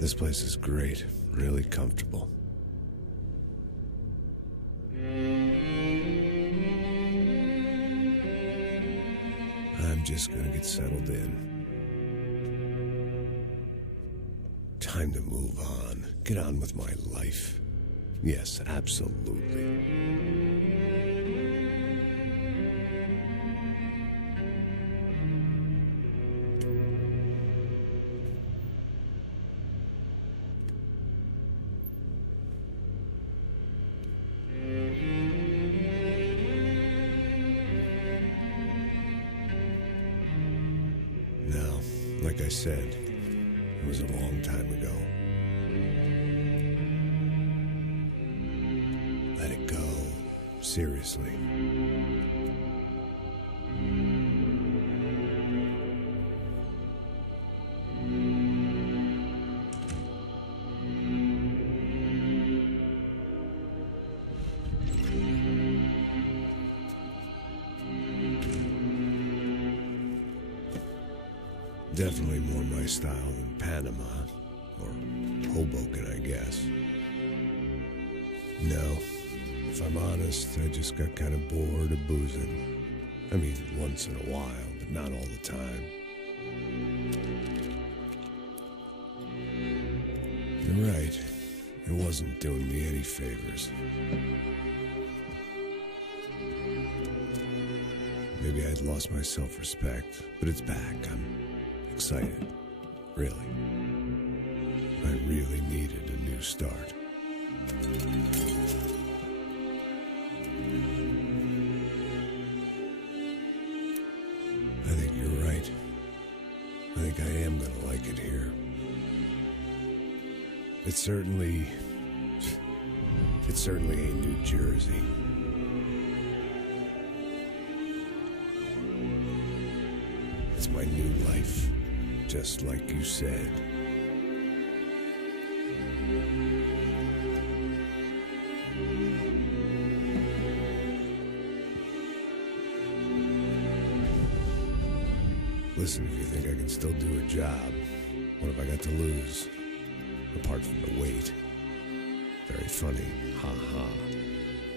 This place is great, really comfortable. I'm just gonna get settled in. Time to move on. Get on with my life. Yes, absolutely. Now, like I said, it was a long time ago. Let it go. Seriously. Definitely more my style than Panama, or Hoboken, I guess. No, if I'm honest, I just got kind of bored of boozing. I mean, once in a while, but not all the time. You're right, it wasn't doing me any favors. Maybe I'd lost my self-respect, but it's back. I'm excited. Really. I really needed a new start. I think you're right. I think I am gonna like it here. It certainly ain't New Jersey. It's my new life, just like you said. Listen, if you think I can still do a job, what have I got to lose? Apart from the weight. Very funny. Ha ha.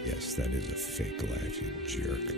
Yes, that is a fake laugh, you jerk.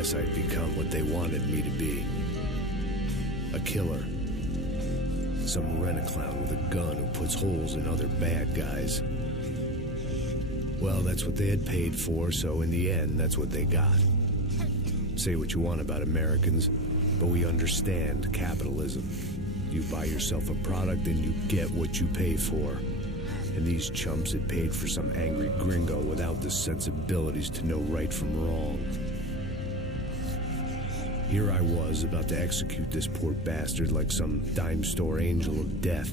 guess I'd become what they wanted me to be. A killer. Some rent-a-clown with a gun who puts holes in other bad guys. Well, that's what they had paid for, so in the end, that's what they got. Say what you want about Americans, but we understand capitalism. You buy yourself a product and you get what you pay for. And these chumps had paid for some angry gringo without the sensibilities to know right from wrong. Here I was about to execute this poor bastard like some dime store angel of death.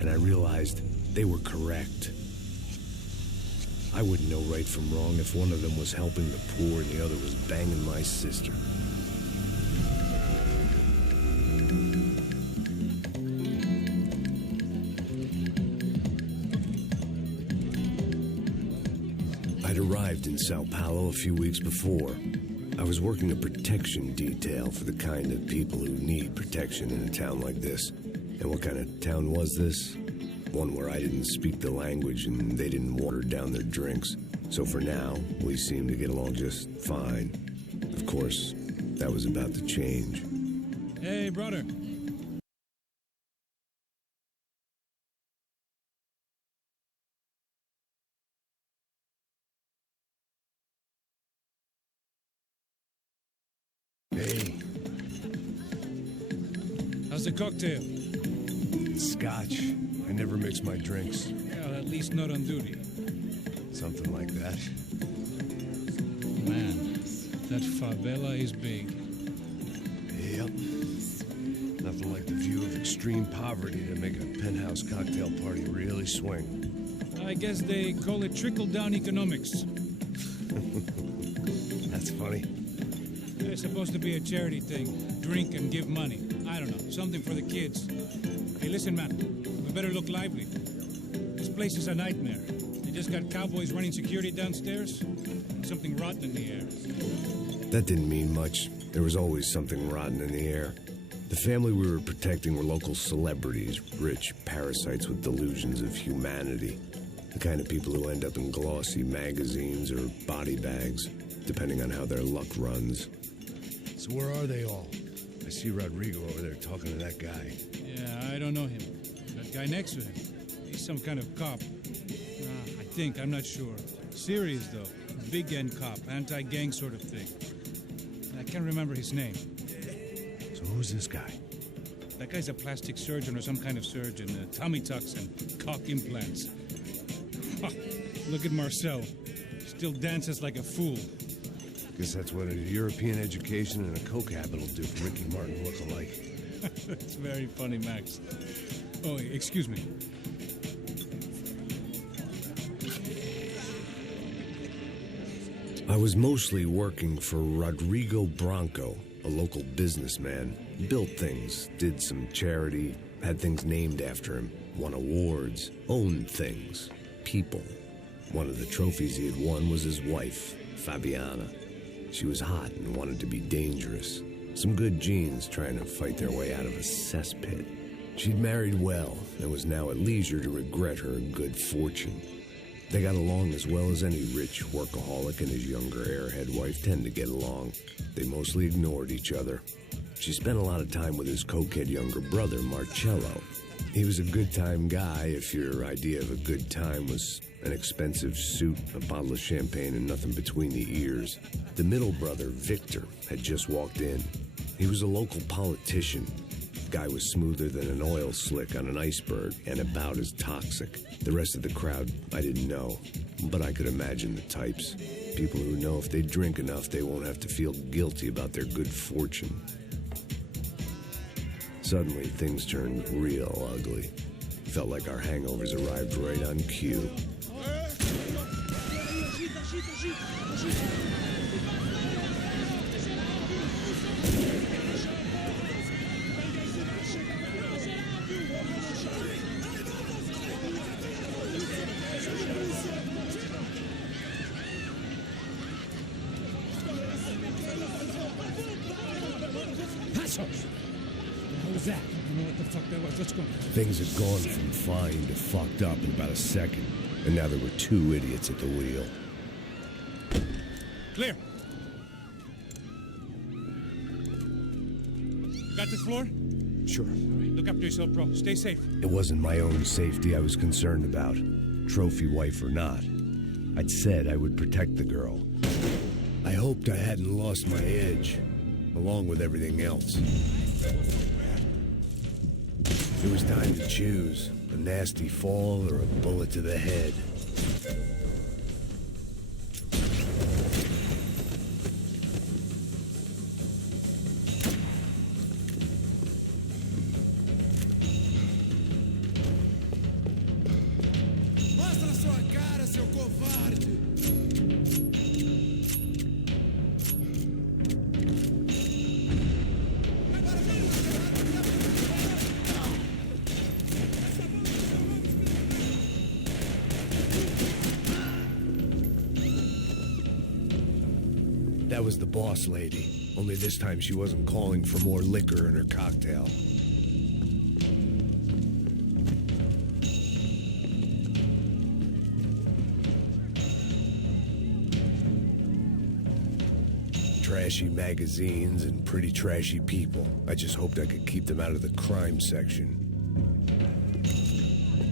And I realized they were correct. I wouldn't know right from wrong if one of them was helping the poor and the other was banging my sister. I'd arrived in Sao Paulo a few weeks before. I was working a protection detail for the kind of people who need protection in a town like this. And what kind of town was this? One where I didn't speak the language and they didn't water down their drinks. So for now, we seemed to get along just fine. Of course, that was about to change. Hey, brother. Hey. How's the cocktail? Scotch. I never mix my drinks. Well, at least not on duty. Something like that. Man, that favela is big. Yep. Nothing like the view of extreme poverty to make a penthouse cocktail party really swing. I guess they call it trickle-down economics. That's funny. It's supposed to be a charity thing. Drink and give money. I don't know, something for the kids. Hey, listen, man, we better look lively. This place is a nightmare. They just got cowboys running security downstairs. Something rotten in the air. That didn't mean much. There was always something rotten in the air. The family we were protecting were local celebrities, rich parasites with delusions of humanity. The kind of people who end up in glossy magazines or body bags, depending on how their luck runs. So where are they all? I see Rodrigo over there talking to that guy. Yeah, I don't know him. That guy next to him, he's some kind of cop. I think, I'm not sure. Serious, though. Big-end cop, anti-gang sort of thing. I can't remember his name. So who's this guy? That guy's a plastic surgeon or some kind of surgeon. Tummy tucks and cock implants. Look at Marcel. Still dances like a fool. Guess that's what a European education and a coke habit will do for Ricky Martin look alike. That's very funny, Max. Oh, excuse me. I was mostly working for Rodrigo Branco, a local businessman. Built things, did some charity, had things named after him, won awards, owned things, people. One of the trophies he had won was his wife, Fabiana. She was hot and wanted to be dangerous. Some good genes trying to fight their way out of a cesspit. She'd married well and was now at leisure to regret her good fortune. They got along as well as any rich workaholic and his younger airhead wife tend to get along. They mostly ignored each other. She spent a lot of time with his cokehead younger brother, Marcello. He was a good-time guy if your idea of a good time was an expensive suit, a bottle of champagne, and nothing between the ears. The middle brother, Victor, had just walked in. He was a local politician. Guy was smoother than an oil slick on an iceberg and about as toxic. The rest of the crowd, I didn't know, but I could imagine the types. People who know if they drink enough, they won't have to feel guilty about their good fortune. Suddenly, things turned real ugly. Felt like our hangovers arrived right on cue. What was that? I don't know what the fuck that was. Let's go. Things had gone from fine to fucked up in about a second, and now there were two idiots at the wheel. Clear. this floor? Sure. Look after yourself, bro. Stay safe. It wasn't my own safety I was concerned about, trophy wife or not. I'd said I would protect the girl. I hoped I hadn't lost my edge, along with everything else. It was time to choose, a nasty fall or a bullet to the head. Mostra sua cara, seu covarde! That was the boss lady, only this time she wasn't calling for more liquor in her cocktail. Trashy magazines and pretty trashy people. I just hoped I could keep them out of the crime section.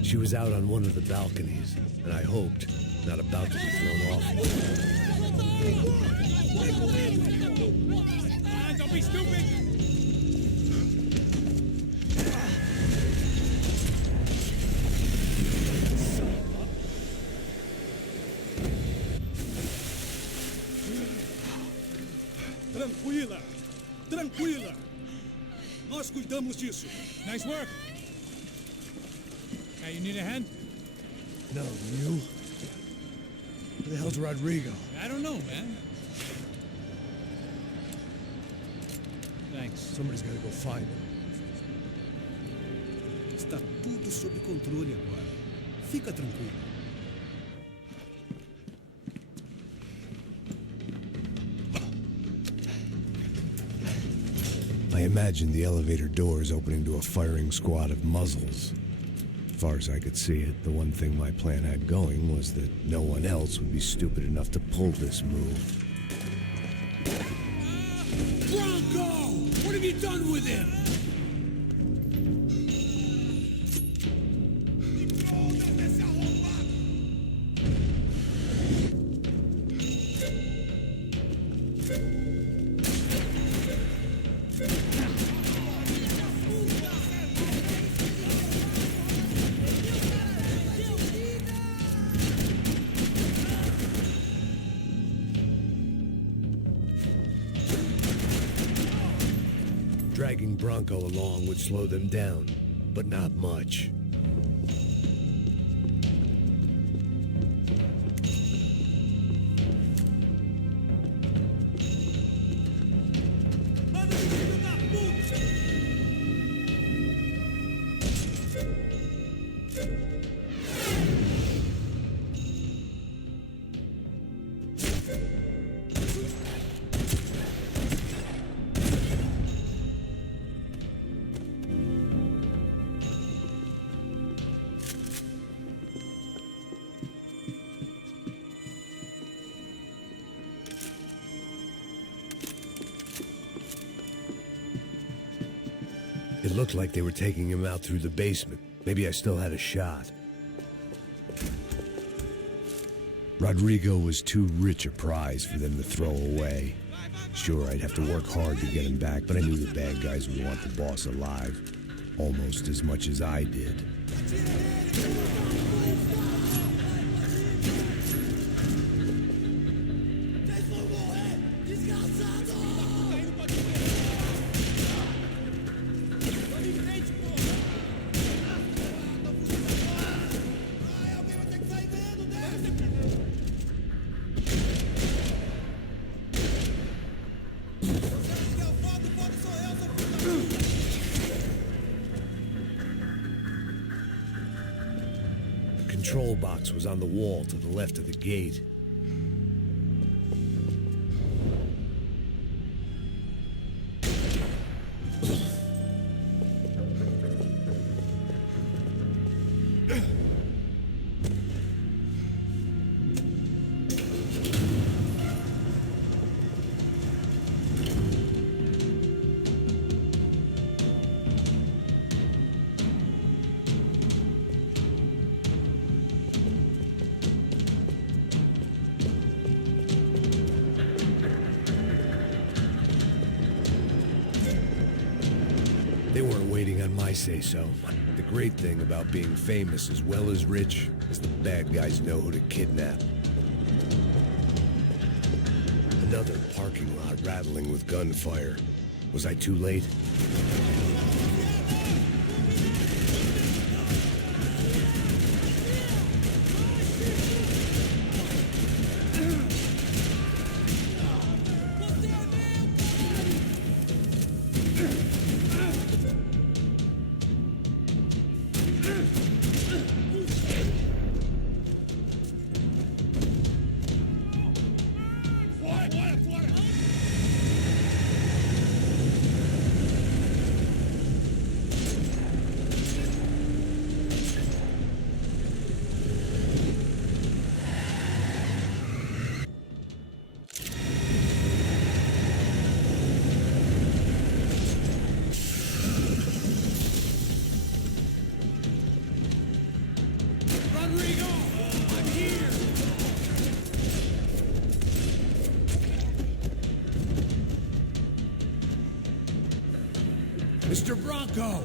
She was out on one of the balconies, and I hoped not about to be thrown off. Don't be stupid! Tranquila! Tranquila! Nós cuidamos disso. Nice work. Hey, you need a hand? No, you? Who the hell's Rodrigo? I don't know, man. Thanks. Somebody's gotta go find him. Está tudo sob controle agora. Fica tranquilo. I imagined the elevator doors opening to a firing squad of muzzles. As far as I could see it, the one thing my plan had going was that no one else would be stupid enough to pull this move. Bronco! What have you done with him? Dragging Bronco along would slow them down, but not much. It looked like they were taking him out through the basement. Maybe I still had a shot. Rodrigo was too rich a prize for them to throw away. Sure, I'd have to work hard to get him back, but I knew the bad guys would want the boss alive, almost as much as I did. The control box was on the wall to the left of the gate. They weren't waiting on my say-so. The great thing about being famous as well as rich is the bad guys know who to kidnap. Another parking lot rattling with gunfire. Was I too late? Mr. Bronco!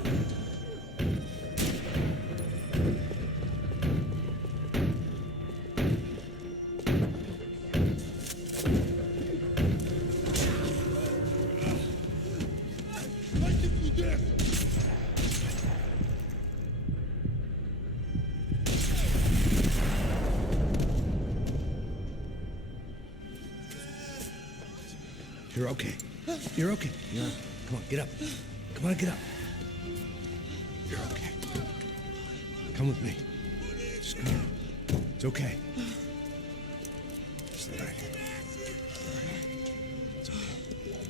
You're okay. You're okay. Yeah. Come on, get up. Come on, get up. You're okay. Come with me. Just come on. It's okay. Stay right here.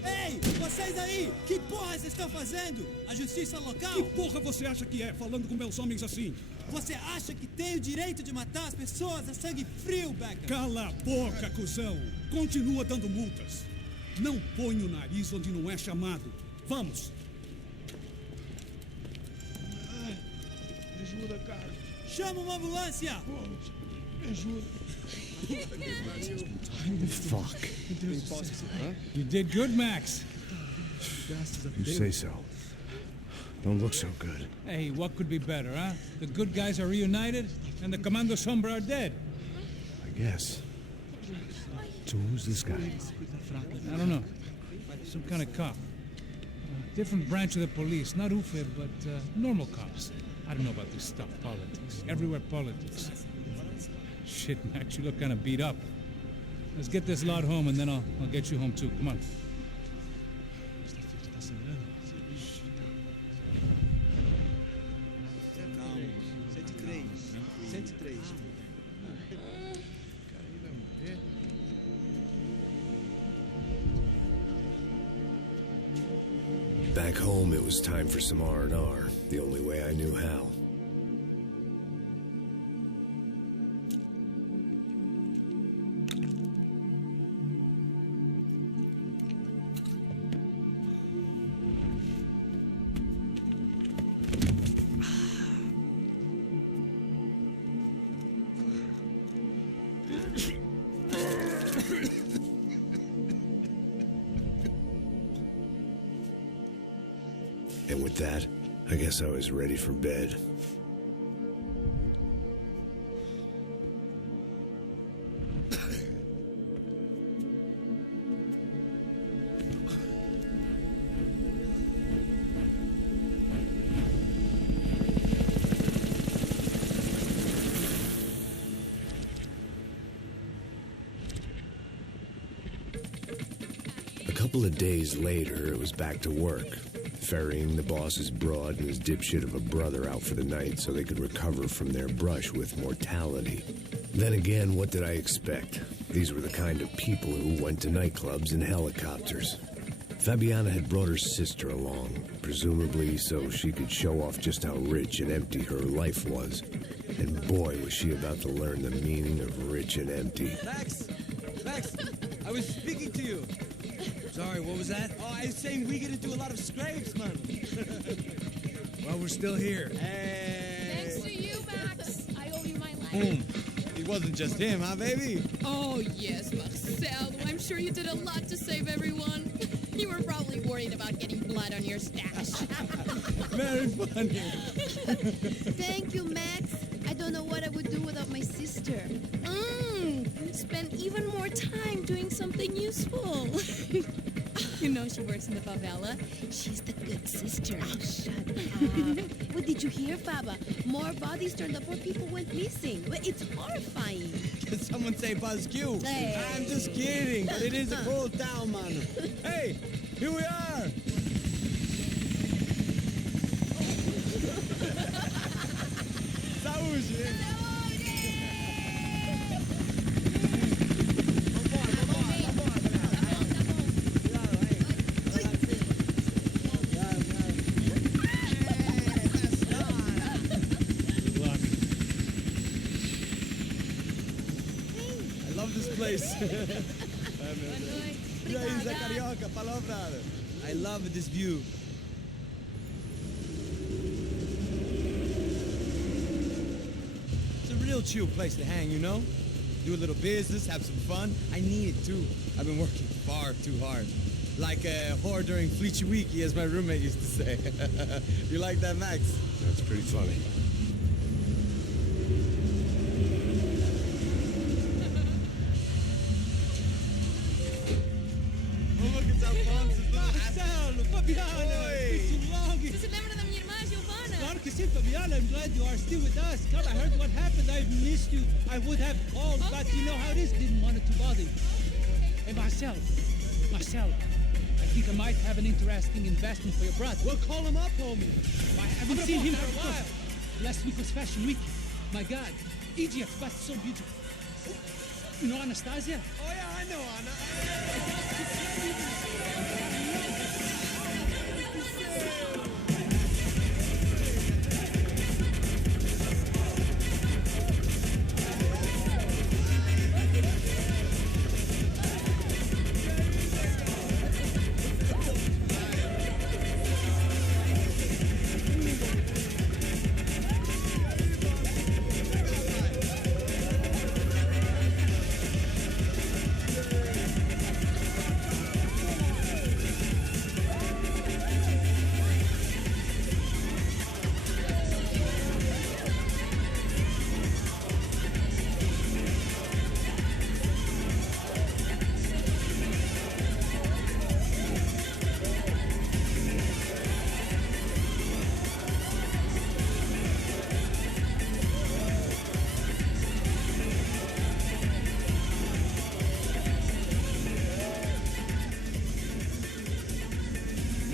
Ei, vocês aí! Que porra vocês estão fazendo? A justiça local? Que porra você acha que é, falando com meus homens assim? Você acha que tem o direito de matar as pessoas a sangue frio, Becker? Cala a boca, cuzão! Continua dando multas. Não põe o nariz onde não é chamado. Vamos! Me ajuda, cara. Chama uma ambulância! Me ajuda. Fuck. You did good, Max. You say so. Don't look so good. Hey, what could be better, huh? The good guys are reunited, and the Commando Sombra are dead. I guess. So who's this guy? I don't know. Some kind of cop. Different branch of the police. Not UFE, but normal cops. I don't know about this stuff. Politics. Everywhere politics. Shit, Max, you look kind of beat up. Let's get this lot home, and then I'll get you home, too. Come on. Back home, it was time for some R&R, the only way I knew how. And with that, I guess I was ready for bed. A couple of days later, it was back to work. Ferrying the boss's broad and his dipshit of a brother out for the night so they could recover from their brush with mortality. Then again, what did I expect? These were the kind of people who went to nightclubs in helicopters. Fabiana had brought her sister along, presumably so she could show off just how rich and empty her life was. And boy, was she about to learn the meaning of rich and empty. Max, I was speaking to you. Sorry, what was that? Oh, I was saying we get into a lot of scrapes, man. Well, we're still here. Hey. Thanks to you, Max. I owe you my life. It wasn't just him, huh, baby? Oh, yes, Marcel. I'm sure you did a lot to save everyone. You were probably worried about getting blood on your stash. Very funny. Thank you, Max. I don't know what I would do without my sister. Spend even more time doing something useful. You know she works in the favela. She's the good sister. Oh, shut up. What did you hear, Baba? More bodies turned up where people went missing. It's horrifying. Can someone say Buzz Q? Hey. I'm just kidding, but it is a cool town, man. Hey, here we are. Saúde. I love this place. E aí, Zé Carioca, palavra. I love this view. It's a real chill place to hang, you know? Do a little business, have some fun. I need it too. I've been working far too hard. Like a whore during Fleechy Weeky, as my roommate used to say. You like that, Max? That's pretty funny. Oh, look, it's Alfonso's little Marcelo, Fabiana, Oi. it's too long. Você se lembra da minha irmã, Giovana? Claro que sim, Fabiana. I'm glad you are still with us. Come, I heard what happened. I've missed you. I would have called, but you know how it is. Didn't want it to bother you. Hey, Marcel, I think I might have an interesting investment for your brother. Well, call him up, homie. I haven't seen him for a while. Last week was Fashion Week. My God, Egypt, but so beautiful. You know Anastasia? Oh, yeah, I know, Anna.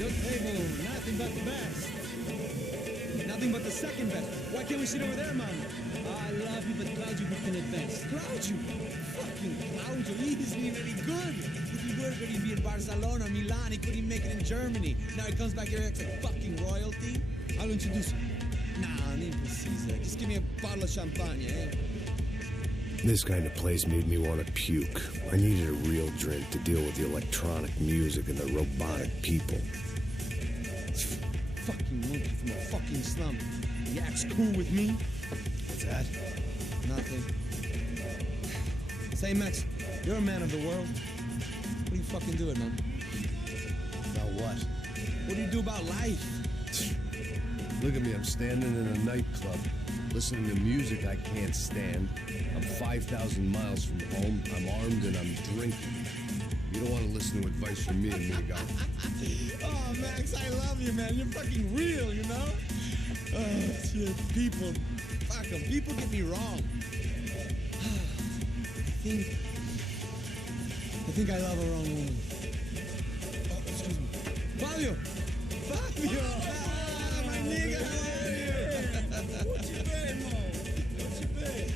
Your table, nothing but the best. Nothing but the second best. Why can't we sit over there, man? I love you, but Claudio booked in advance. Claudio? Fucking Claudio, he isn't even any good. If he were going to be in Barcelona, Milan, he couldn't make it in Germany. Now he comes back here acts like fucking royalty. I'll introduce you. Nah, nem precisa. Just give me a bottle of champagne, eh? This kind of place made me want to puke. I needed a real drink to deal with the electronic music and the robotic people. Fucking monkey from a fucking slum. He acts cool with me. What's that? Nothing. Say, Max, you're a man of the world. What are you fucking doing, man? About what? What do you do about life? Look at me, I'm standing in a nightclub, listening to music I can't stand. I'm 5,000 miles from home, I'm armed and I'm drinking. You don't want to listen to advice from me, amigo. Oh, Max, I love you, man. You're fucking real, you know? Oh, shit. People. Fuck them. People get me wrong. I think I love a wrong woman. Oh, excuse me. Fabio! Fabio! Ah, my nigga, how are you? What you been, Mo? What you been?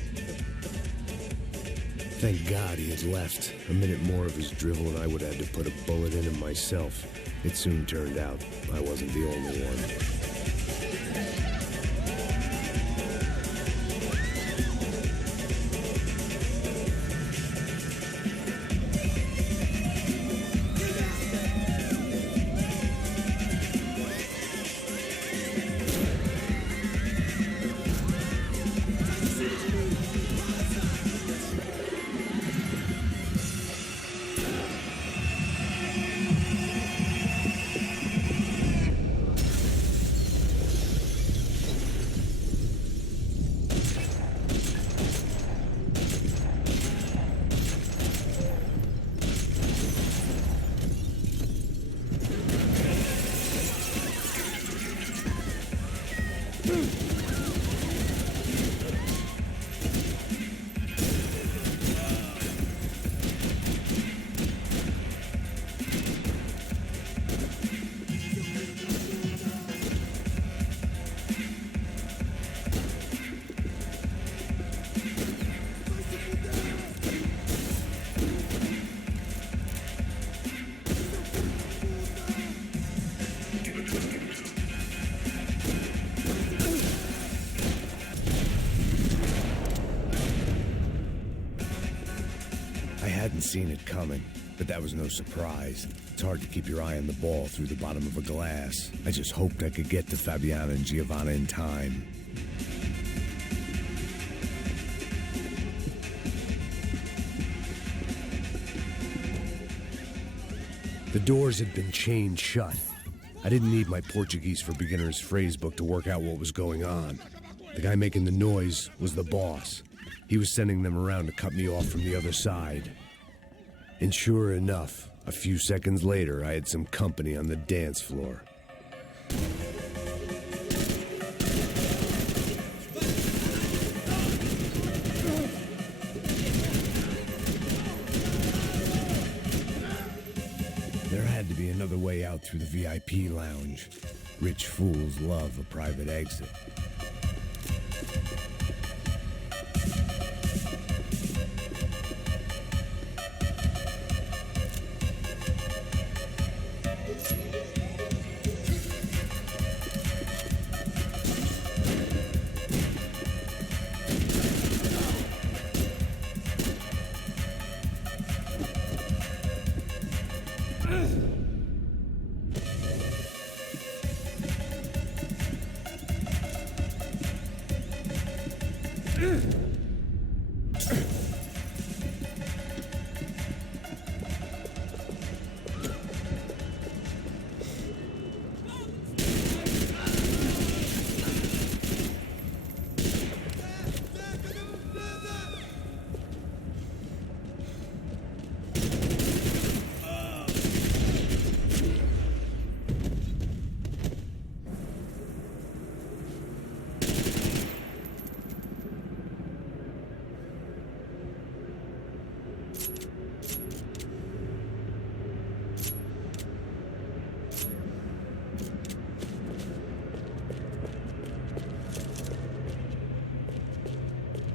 Thank God he had left. A minute more of his drivel and I would have had to put a bullet in him myself. It soon turned out I wasn't the only one. I hadn't seen it coming, but that was no surprise. It's hard to keep your eye on the ball through the bottom of a glass. I just hoped I could get to Fabiana and Giovanna in time. The doors had been chained shut. I didn't need my Portuguese for Beginners phrase book to work out what was going on. The guy making the noise was the boss. He was sending them around to cut me off from the other side. And sure enough, a few seconds later, I had some company on the dance floor. There had to be another way out through the VIP lounge. Rich fools love a private exit.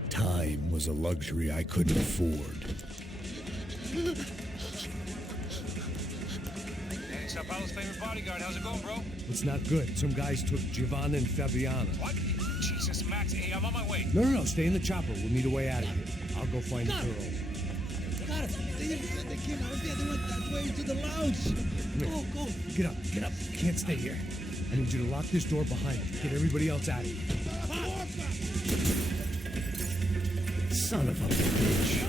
Time was a luxury I couldn't afford. Hey, Sao Paulo's favorite bodyguard. How's it going, bro? It's not good. Some guys took Giovanna and Fabiana. What? Jesus, Max. Hey, I'm on my way. No, stay in the chopper. We'll need a way out of here. I'll go find the girls. God, they came out there. They went that way to the lounge. Go. Get up. You can't stay here. I need you to lock this door behind us. Get everybody else out of here. Son of a bitch.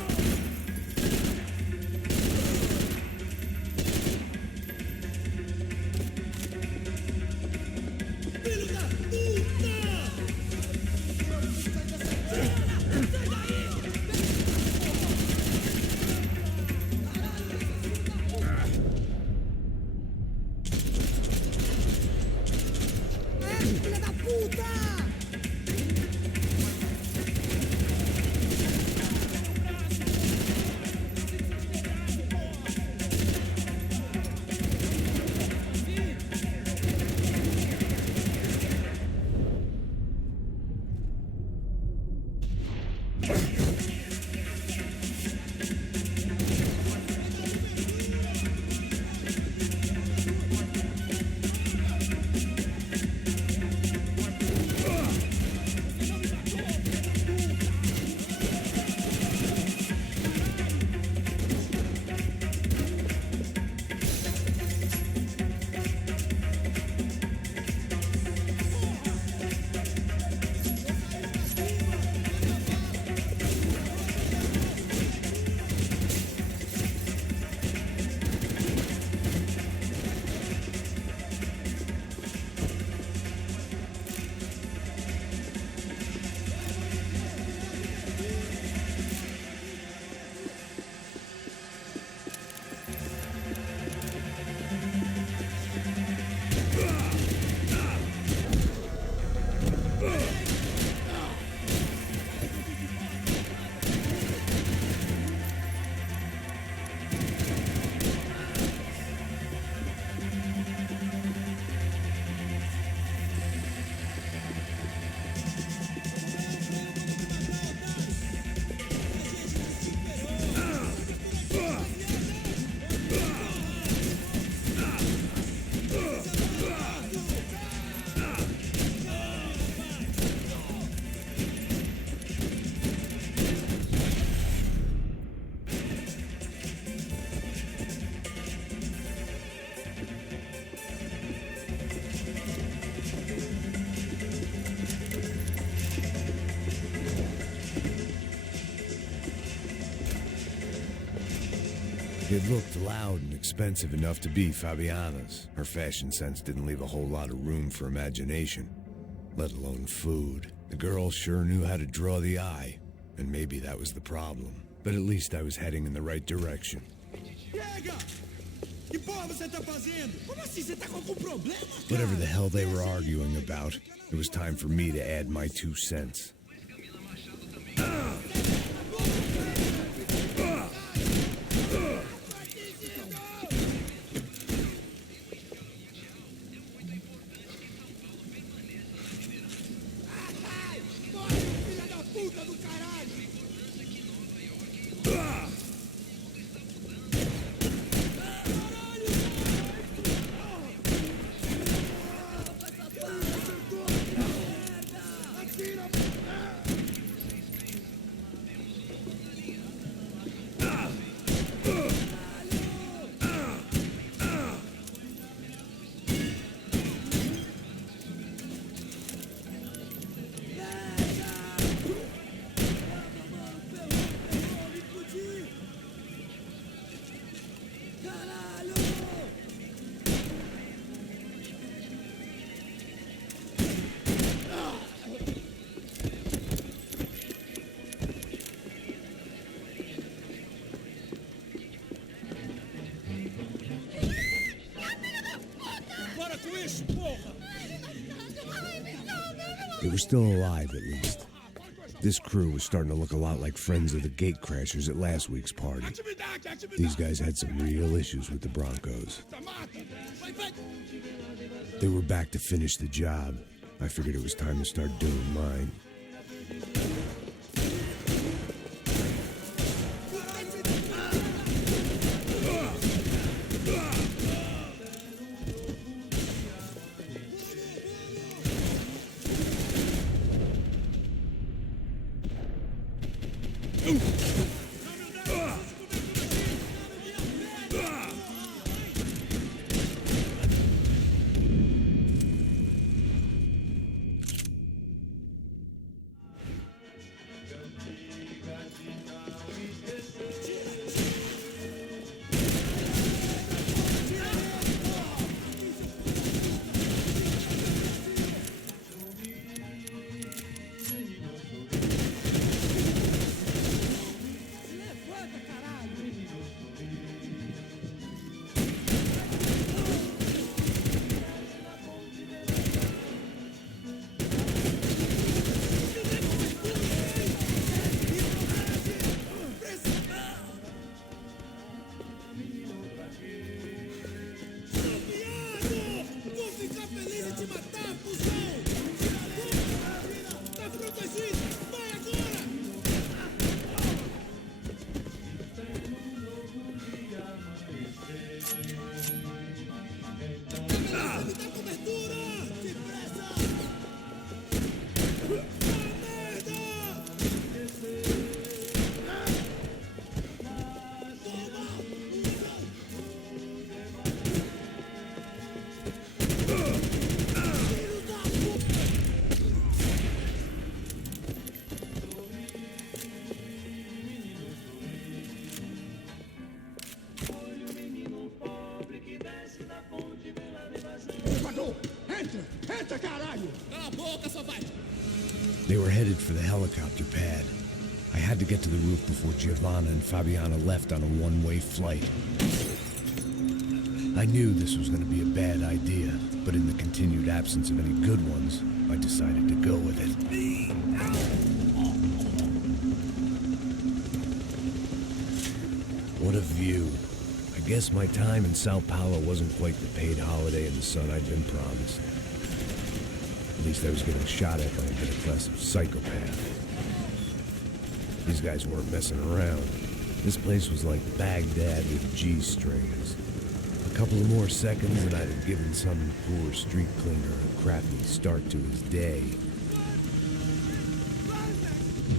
It looked loud and expensive enough to be Fabiana's. Her fashion sense didn't leave a whole lot of room for imagination, let alone food. The girl sure knew how to draw the eye, and maybe that was the problem. But at least I was heading in the right direction. Whatever the hell they were arguing about, it was time for me to add my 2 cents. They were still alive, at least. This crew was starting to look a lot like friends of the gatecrashers at last week's party. These guys had some real issues with the Broncos. They were back to finish the job. I figured it was time to start doing mine. They were headed for the helicopter pad. I had to get to the roof before Giovanna and Fabiana left on a one-way flight. I knew this was going to be a bad idea, but in the continued absence of any good ones, I decided to go with it. What a view. I guess my time in Sao Paulo wasn't quite the paid holiday in the sun I'd been promised. At least I was getting shot at by a middle class of psychopath. These guys weren't messing around. This place was like Baghdad with G-strings. A couple of more seconds and I'd have given some poor street cleaner a crappy start to his day.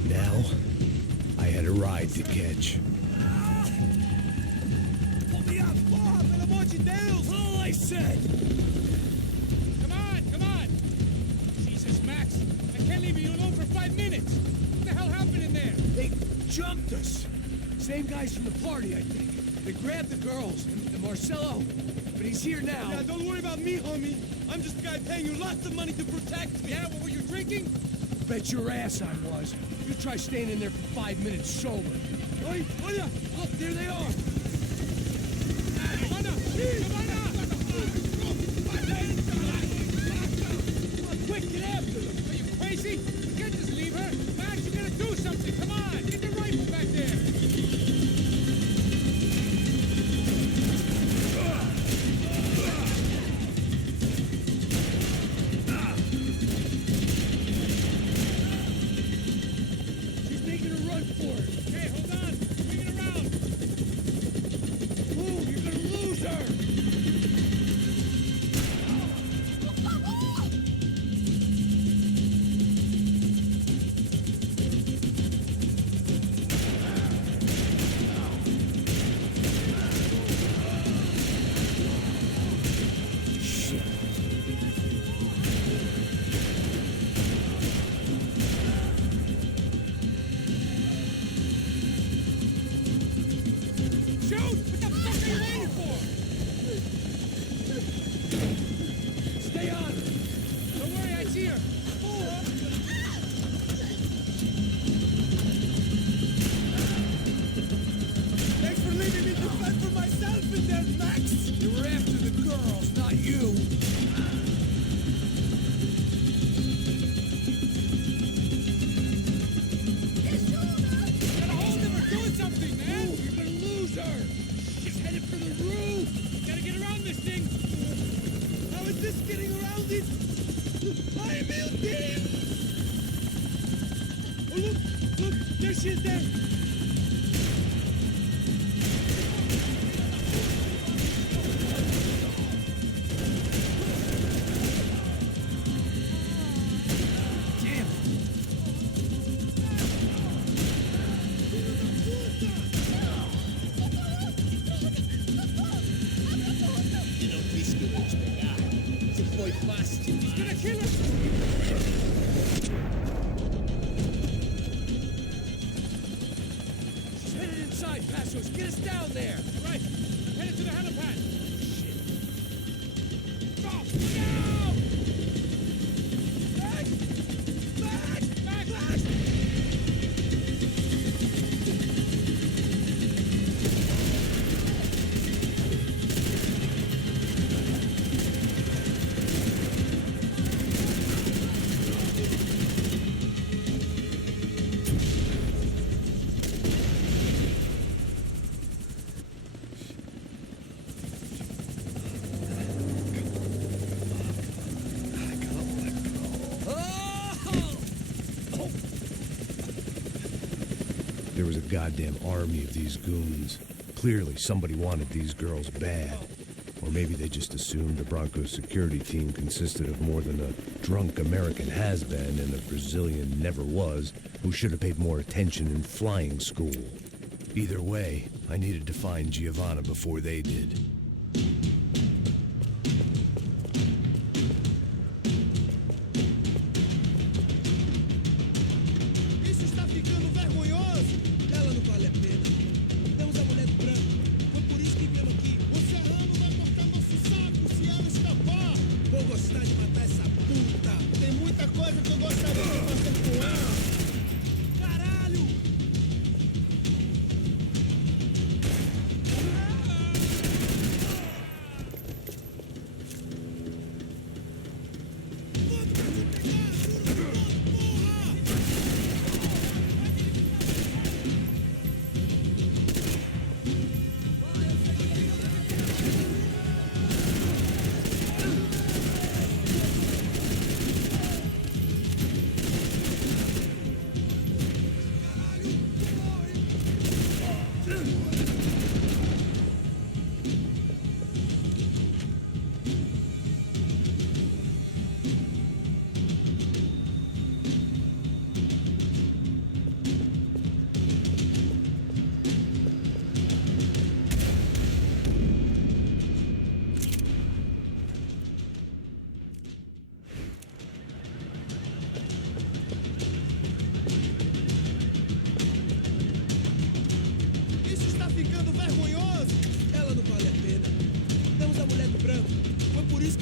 Now, I had a ride to catch. All I said! Come on! Jesus, Max, I can't leave you alone for 5 minutes! What the hell happened in there? They jumped us! Same guys from the party, I think. They grabbed the girls, and Marcelo, but he's here now. Yeah, don't worry about me, homie. I'm just a guy paying you lots of money to protect me. Yeah, what were you drinking? Bet your ass I was. You try staying in there for 5 minutes sober. Oi, olha! Look, there they are! Quick, get after them! Are you crazy? You can't just leave her! Max, you gotta do something! Come on! Get the rifle back there! She's making a run for it! Okay, hold on! Bring it around! Move! You're gonna lose her! Shoot! What the fuck are you waiting for? Stay on her! Don't worry, I see her! Thanks for leaving me to fend for myself in there, Max! They were after the girls, not you! Gotta hold them or doing something, man! Move! You're gonna lose her! She's headed for the roof! Gotta get around this thing! How is this getting around it? I am ill, dear! Oh, look! There she is there! Damn it! He's gonna kill us! She's headed inside, Passos! Get us down there! Right, I'm headed to the helipad! Stop! There was a goddamn army of these goons. Clearly, somebody wanted these girls bad. Or maybe they just assumed the Broncos security team consisted of more than a drunk American has-been and a Brazilian never-was who should have paid more attention in flying school. Either way, I needed to find Giovanna before they did. Isso está ficando vergonhoso! Ela não vale a pena. Temos a mulher do branco. Foi por isso que viemos aqui. O serrano vai cortar nosso saco se ela escapar. Vou gostar de matar essa puta. Tem muita coisa que eu gostaria de fazer com ela. Caralho! Quando vai me pegar?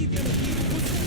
que viemos aqui.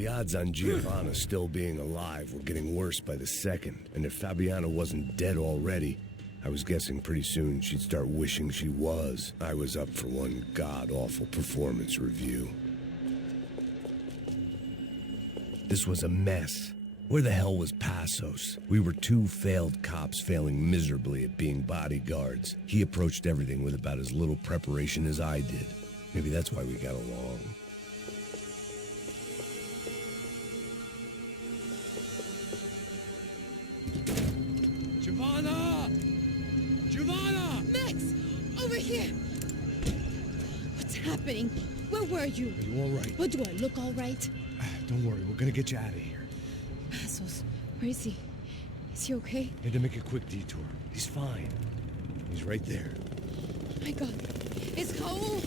The odds on Giovanna still being alive were getting worse by the second, and if Fabiana wasn't dead already, I was guessing pretty soon she'd start wishing she was. I was up for one god-awful performance review. This was a mess. Where the hell was Passos? We were two failed cops failing miserably at being bodyguards. He approached everything with about as little preparation as I did. Maybe that's why we got along. Giovanna! Max, over here. What's happening? Where were you? Are you all right? What, do I look all right? Don't worry, we're gonna get you out of here. Passos, where is he? Is he okay? Had to make a quick detour. He's fine. He's right there. Oh my God. It's Raul.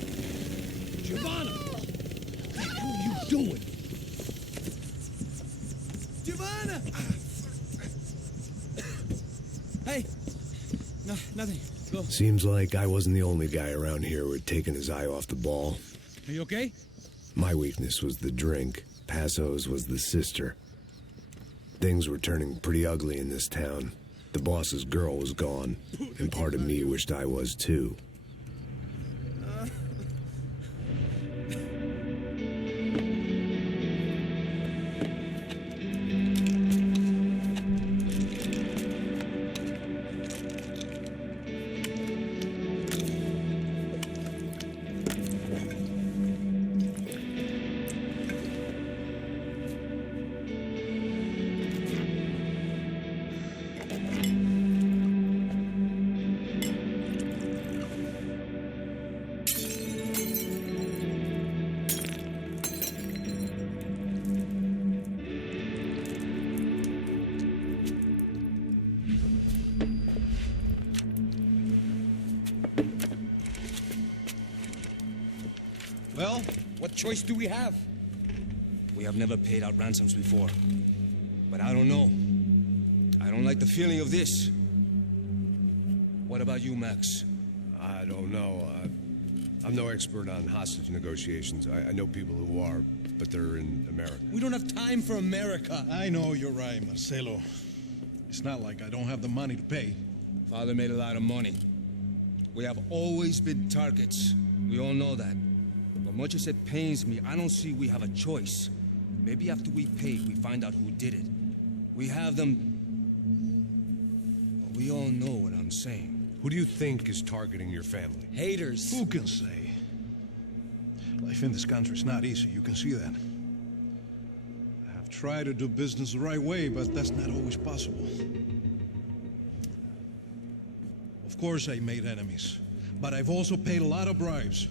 Giovanna! What the hell are you doing? Giovanna! Hey! No, nothing. Go. Seems like I wasn't the only guy around here who had taken his eye off the ball. Are you okay? My weakness was the drink. Passo's was the sister. Things were turning pretty ugly in this town. The boss's girl was gone, and part of me wished I was too. Well, what choice do we have? We have never paid out ransoms before. But I don't know. I don't like the feeling of this. What about you, Max? I don't know. I'm no expert on hostage negotiations. I know people who are, but they're in America. We don't have time for America. I know you're right, Marcelo. It's not like I don't have the money to pay. Father made a lot of money. We have always been targets. We all know that. But much as it pains me, I don't see we have a choice. Maybe after we pay, we find out who did it. We have them... We all know what I'm saying. Who do you think is targeting your family? Haters. Who can say? Life in this country is not easy, you can see that. I have tried to do business the right way, but that's not always possible. Of course I made enemies, but I've also paid a lot of bribes.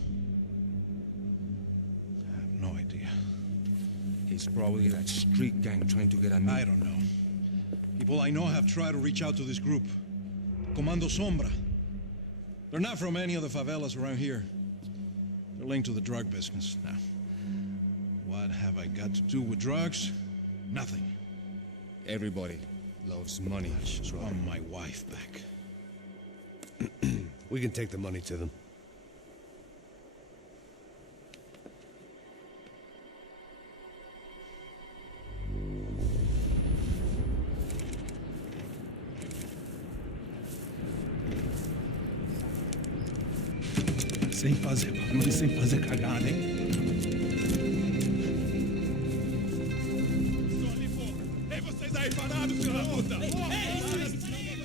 I have no idea. It's probably that street gang trying to get at me. I don't know. People I know have tried to reach out to this group. Comando Sombra. They're not from any of the favelas around here. They're linked to the drug business. Now, what have I got to do with drugs? Nothing. Everybody loves money. I just want my wife back. We can take the money to them. Sem fazer barulho, sem fazer cagada, hein? Ei, vocês aí parados, filho da puta!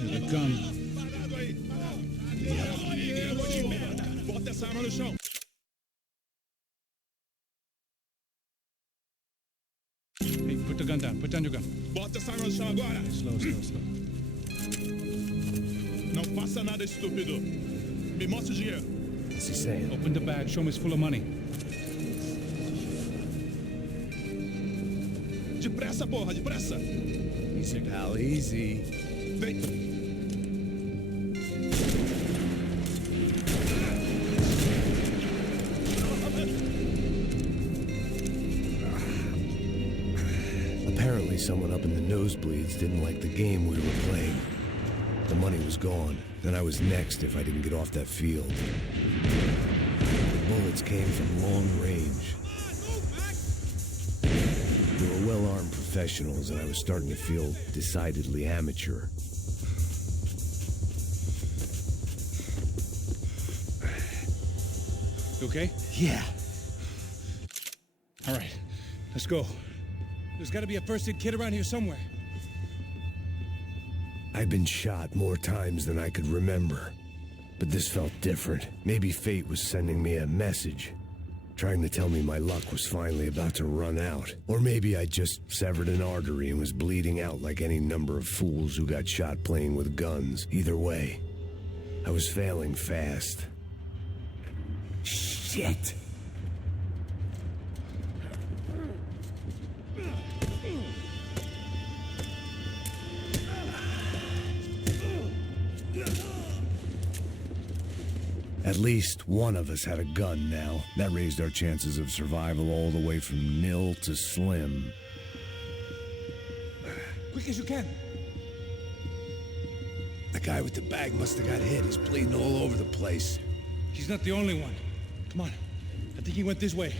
Ele cama. Parado aí! Bota essa arma no chão! Hey, put the gun down. Put down your gun. Bota essa arma no chão agora! Slow, slow, slow. Não faça nada, estúpido! Me mostre o dinheiro! What's he saying? Open the bag. Show him it's full of money. Depressa, porra, depressa! Easy, pal, easy. Vem! Apparently someone up in the nosebleeds didn't like the game we were playing. The money was gone. Then I was next if I didn't get off that field. The bullets came from long range. They were well-armed professionals, and I was starting to feel decidedly amateur. You okay? Yeah. All right. Let's go. There's got to be a first-aid kit around here somewhere. I'd been shot more times than I could remember. But this felt different. Maybe fate was sending me a message, trying to tell me my luck was finally about to run out. Or maybe I just severed an artery and was bleeding out like any number of fools who got shot playing with guns. Either way, I was failing fast. Shit! At least one of us had a gun now. That raised our chances of survival all the way from nil to slim. Quick as you can. The guy with the bag must have got hit. He's bleeding all over the place. He's not the only one. Come on. I think he went this way.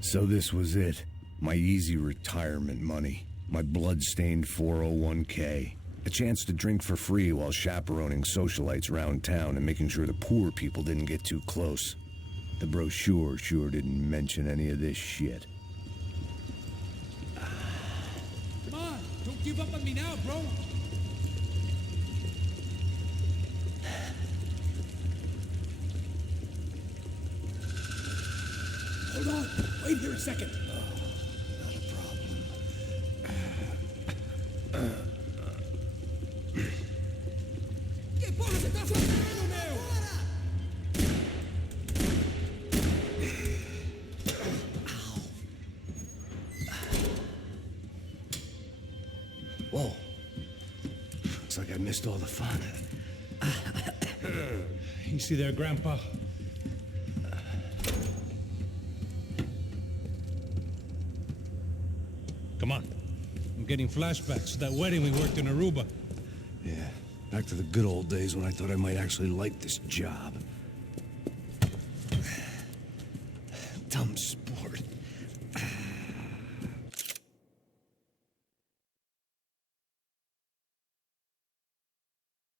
So this was it. My easy retirement money. My blood-stained 401k. A chance to drink for free while chaperoning socialites around town and making sure the poor people didn't get too close. The brochure sure didn't mention any of this shit. Come on, don't give up on me now, bro. Hold on. Wait here a second. Not a problem. Que porra você tá fazendo, meu? Whoa. Looks like I missed all the fun. You see there, Grandpa? Come on. I'm getting flashbacks to that wedding we worked in Aruba. Yeah, back to the good old days when I thought I might actually like this job. Dumb sport.